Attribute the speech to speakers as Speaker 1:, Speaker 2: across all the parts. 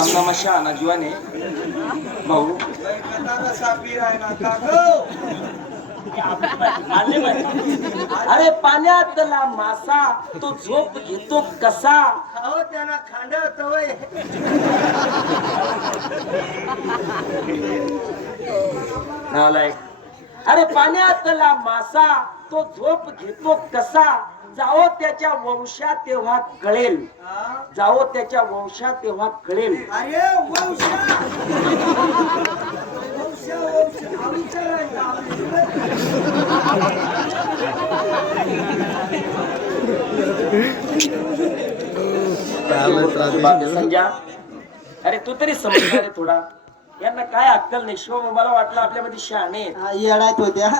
Speaker 1: आमना मशा ना जुवाने भाऊ. अरे पाण्यातला मासा तो झोप घेतो कसा?
Speaker 2: अहो त्यांना खांड तवय
Speaker 1: नालायक अरे पाण्यातला मासा तो झोप घेतो कसा? जाओ त्याच्या वंशात तेव्हा कळेल. जाओ त्याच्या वंशात तेव्हा कळेल.
Speaker 2: अरे.
Speaker 1: संजय अरे तू तरी समजणार आहे थोडा. यांना काय अक्कल नाही? शिव मला वाटलं आपल्यामध्ये शहाणे.
Speaker 2: हा, येडायत होत्या.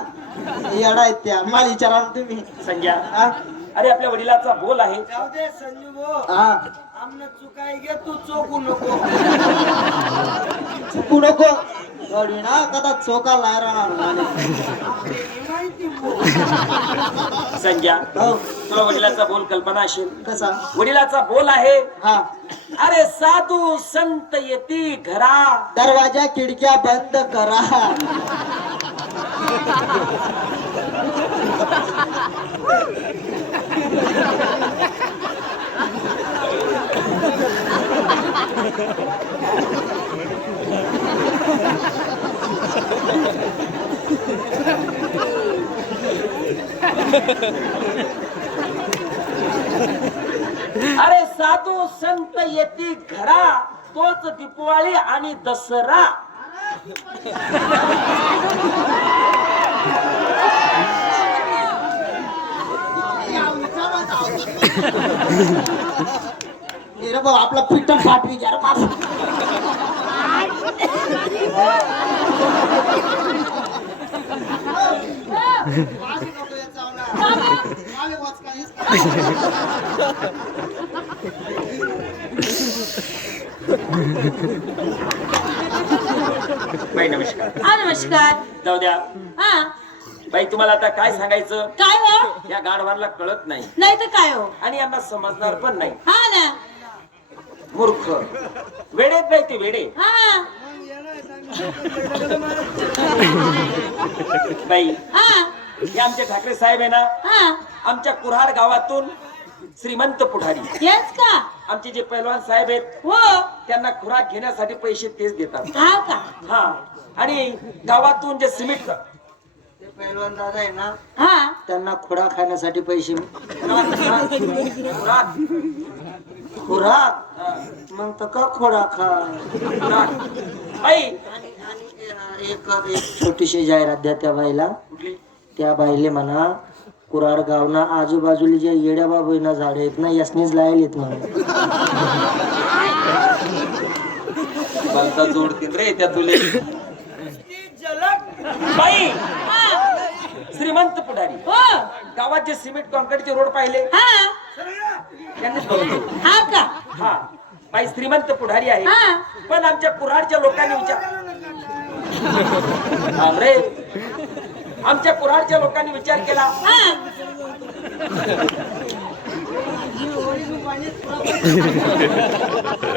Speaker 2: येडा आहेत त्या. मला विचारा तुम्ही.
Speaker 1: संजय अरे आपल्या वडिलाचा बोल आहे.
Speaker 2: जाऊ दे संजू भाऊ.
Speaker 1: हा.
Speaker 2: आमनं चुकाय गे तू चोकू नको.
Speaker 3: चुकू नको. ना कदा चोका लाय राहणार
Speaker 2: माहिती भाऊ.
Speaker 1: संजय
Speaker 3: हो.
Speaker 1: तुला वडिलाचा बोल कल्पना असेल
Speaker 3: कसा?
Speaker 1: वडिलाचा बोल आहे.
Speaker 3: हा.
Speaker 1: अरे साधू संत येती घरा.
Speaker 3: दरवाजा खिडक्या बंद करा.
Speaker 1: अरे साधू संत येती घरा तोच दिपवाळी आणि दसरा.
Speaker 3: भाऊ आपला पिट्टन पाठवी घ्या रे बाप
Speaker 1: बाई नमस्कार.
Speaker 4: हा नमस्कार.
Speaker 1: जाऊ द्या.
Speaker 4: हा.
Speaker 1: बाई तुम्हाला आता काय सांगायचं?
Speaker 4: काय हो?
Speaker 1: या गाढवांना कळत नाही.
Speaker 4: नाही तर काय हो?
Speaker 1: आणि यांना समजणार पण नाही.
Speaker 4: हा?
Speaker 1: मूर्ख. वेडेत बाई ते वेडे.
Speaker 4: हा.
Speaker 1: बाई
Speaker 4: हा.
Speaker 1: हे आमचे ठाकरे साहेब आहे ना
Speaker 4: हा.
Speaker 1: आमच्या कुऱ्हाड गावातून श्रीमंत पुढारी.
Speaker 4: का?
Speaker 1: आमचे जे पैलवान साहेब आहेत
Speaker 4: हो.
Speaker 1: त्यांना खुराक घेण्यासाठी पैसे तेच देतात.
Speaker 4: हा का?
Speaker 1: हा. आणि गावातून जे सिमेंट
Speaker 2: ते पहिलवान दादा आहे ना
Speaker 4: हा.
Speaker 3: त्यांना खोडा खाण्यासाठी पैसे
Speaker 1: खुराक.
Speaker 3: खुराक? मग तर का
Speaker 1: खुराक. बाई
Speaker 3: एक एक छोटीशी जाहिरात द्या त्या बाईला. त्या बाईले म्हणा कुराड गावना आजूबाजूला जे येड्या बाबूना झाड आहेत ना यासनीच लायला येत म्हणा.
Speaker 1: बालता जोडतील रे त्या तुले. बाई!
Speaker 4: हा.
Speaker 1: श्रीमंत पुढारी.
Speaker 4: हो.
Speaker 1: गावात जे सिमेंट कॉन्क्रीटचे रोड पाहिले.
Speaker 4: हा.
Speaker 1: त्यांनीच
Speaker 4: हा का?
Speaker 1: हा. बाई श्रीमंत पुढारी आहे.
Speaker 4: हा.
Speaker 1: पण आमच्या कुऱ्हाडच्या लोकांनी विचार आमच्या कुऱ्हाडच्या लोकांनी विचार केला.
Speaker 4: हा.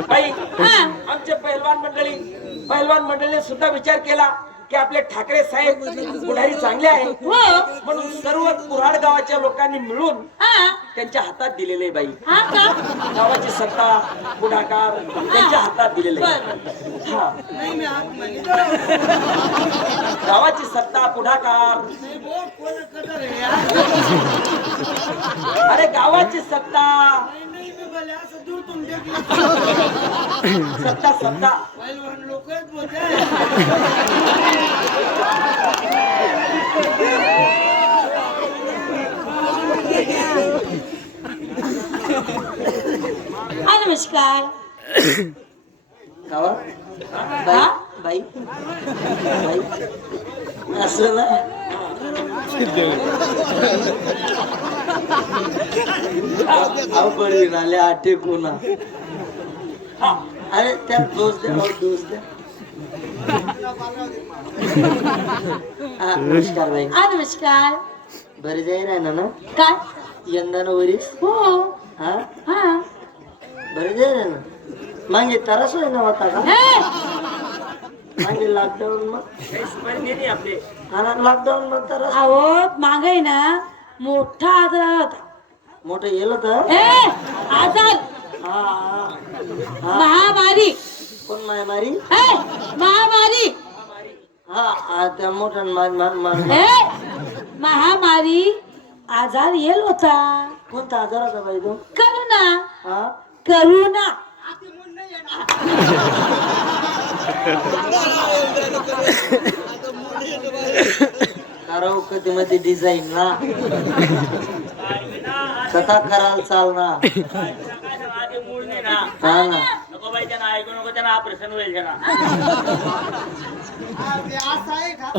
Speaker 1: बाई
Speaker 4: हा.
Speaker 1: आमचे पैलवान मंडळी पैलवान मंडळीने सुद्धा विचार केला. की आपले ठाकरे साहेब पुढारी चांगले आहे
Speaker 4: हो.
Speaker 1: म्हणून सर्व कुऱ्हाड गावाच्या लोकांनी मिळून
Speaker 4: हा.
Speaker 1: त्यांच्या हातात दिलेले बाई.
Speaker 4: हा का?
Speaker 1: गावाची सत्ता पुढाकार त्यांच्या हातात दिलेले आहे.
Speaker 4: बर.
Speaker 1: हा.
Speaker 2: नाही मी हात मागितला
Speaker 1: गावाची सत्ता पुढाकार? अरे गावाची सत्ता.
Speaker 2: नाही नाही मी भले असं दूर तुम देखील
Speaker 1: सत्ता सत्ता.
Speaker 2: पहिलवान लोक
Speaker 4: नमस्कार.
Speaker 3: बाई? बाई? असं ना? अवघड आले आठे कोणा.
Speaker 1: हा
Speaker 3: अरे त्या दोष द्या अहो, दोष द्या हा, नमस्कार बाई.
Speaker 4: हा नमस्कार.
Speaker 3: बरे ना ना
Speaker 4: काय?
Speaker 3: यंदा वरीस?
Speaker 4: हो.
Speaker 3: हा?
Speaker 4: हा.
Speaker 3: बरे ना मागे तरस होय ना होता का?
Speaker 4: हे!
Speaker 3: मागे लॉकडाऊन मग? हा ना लॉकडाऊन मग तरस.
Speaker 4: अहो मागे ना मोठा आजार होता
Speaker 3: मोठं गेलं तर?
Speaker 4: हे आजार
Speaker 3: हा हा.
Speaker 4: महामारी.
Speaker 3: कोण माय मारी
Speaker 4: हे महामारी.
Speaker 3: हा त्या मोठ्या मार मार मार
Speaker 4: हे महामारी. आजार येल होता.
Speaker 3: कोणता आजार होता बाई तो?
Speaker 4: करुणा.
Speaker 3: हा?
Speaker 4: करुणा.
Speaker 3: कराव कधी मध्ये डिझाईन ना कथा कराल चाल ना हा ना.
Speaker 1: नको बाई त्यांना ऐकू नको त्यांना ऑपरेशन होईल त्यांना.
Speaker 2: ते असं आहे का?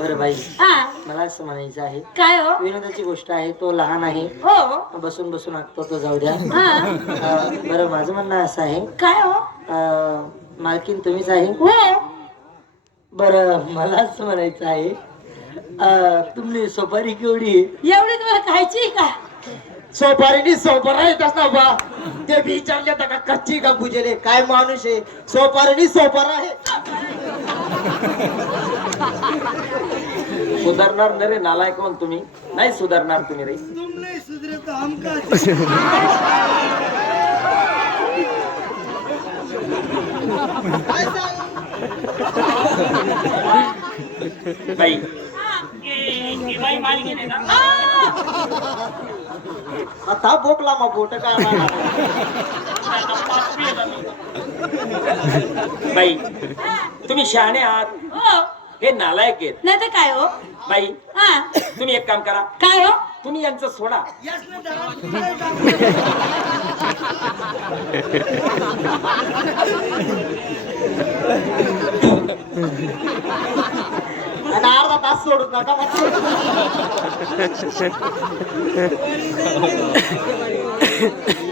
Speaker 3: बरं बाई
Speaker 4: हा.
Speaker 3: मला असं म्हणायचं आहे.
Speaker 4: काय हो?
Speaker 3: विनोदाची गोष्ट आहे तो लहान आहे.
Speaker 4: हो.
Speaker 3: बसून बसून ऐकतो तो जाऊ द्या.
Speaker 4: हा.
Speaker 3: अं, बरं माझं म्हणणं असं आहे.
Speaker 4: काय हो?
Speaker 3: अं, मालकीन तुम्हीच आहे?
Speaker 4: हो.
Speaker 3: बरं मला असं म्हणायचं आहे. अं, तुमची सोपारी केवढी? आहे
Speaker 4: एवढी तुम्हाला खायची का?
Speaker 3: सोपारीनी सोपारा येत असता बा. ते बी विचारले का कच्ची का बुजेले? काय माणूस आहे? सोपारीनी सोपारा आहे.
Speaker 1: सुधारणार नाही रे नालायक कोण तुम्ही. नाही सुधारणार तुम्ही रे.
Speaker 2: सुधरे?
Speaker 1: बाई
Speaker 3: आता बोकला मग बोट काय
Speaker 1: बाई तुम्ही शहाणे आहात.
Speaker 4: हो.
Speaker 1: हे नालायक आहेत.
Speaker 4: नाही तर काय हो?
Speaker 1: बाई
Speaker 4: हा.
Speaker 1: तुम्ही एक काम करा.
Speaker 4: काय हो?
Speaker 1: तुम्ही यांचं सोडा.
Speaker 3: അർദ്ധ ബസ് കൊടുക്കും
Speaker 1: അതാ